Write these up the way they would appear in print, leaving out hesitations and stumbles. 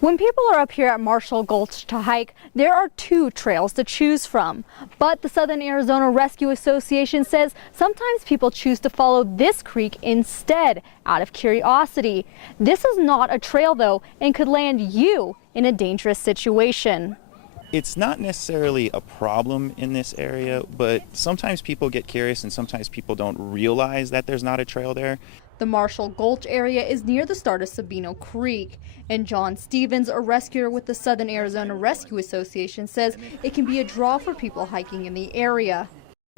When people are up here at Marshall Gulch to hike, there are two trails to choose from. But the Southern Arizona Rescue Association says sometimes people choose to follow this creek instead, out of curiosity. This is not a trail though, and could land you in a dangerous situation. It's not necessarily a problem in this area, but sometimes people get curious and sometimes people don't realize that there's not a trail there. The Marshall Gulch area is near the start of Sabino Creek, and John Stevens, a rescuer with the Southern Arizona Rescue Association, says it can be a draw for people hiking in the area.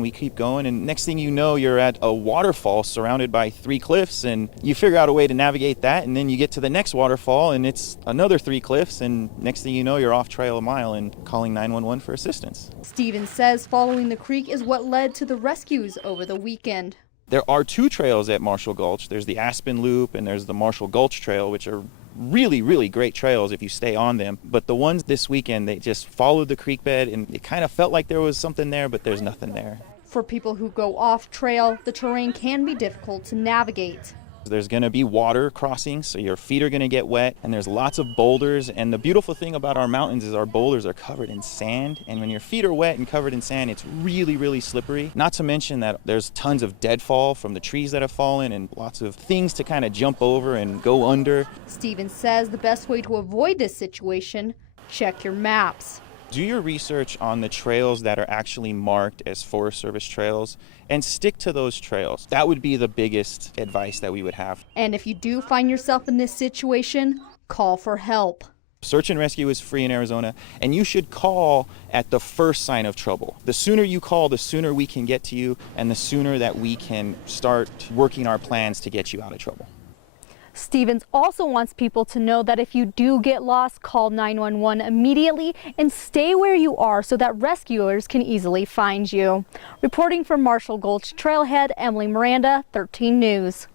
We keep going, and next thing you know, you're at a waterfall surrounded by 3 cliffs, and you figure out a way to navigate that, and then you get to the next waterfall, and it's another 3 cliffs, and next thing you know, you're off trail a mile and calling 911 for assistance. Stevens says following the creek is what led to the rescues over the weekend. There are 2 trails at Marshall Gulch. There's the Aspen Loop and there's the Marshall Gulch Trail, which are really great trails if you stay on them. But the ones this weekend, they just followed the creek bed and it kind of felt like there was something there, but there's nothing there. For people who go off trail, the terrain can be difficult to navigate. There's going to be water crossings, so your feet are going to get wet, and there's lots of boulders. And the beautiful thing about our mountains is our boulders are covered in sand, and when your feet are wet and covered in sand, it's really slippery. Not to mention that there's tons of deadfall from the trees that have fallen and lots of things to kind of jump over and go under. Stevens says the best way to avoid this situation, check your maps. Do your research on the trails that are actually marked as Forest Service trails and stick to those trails. That would be the biggest advice that we would have. And if you do find yourself in this situation, call for help. Search and rescue is free in Arizona, and you should call at the first sign of trouble. The sooner you call, the sooner we can get to you, and the sooner that we can start working our plans to get you out of trouble. Stevens also wants people to know that if you do get lost, call 911 immediately and stay where you are so that rescuers can easily find you. Reporting from Marshall Gulch Trailhead, Emily Miranda, 13 News.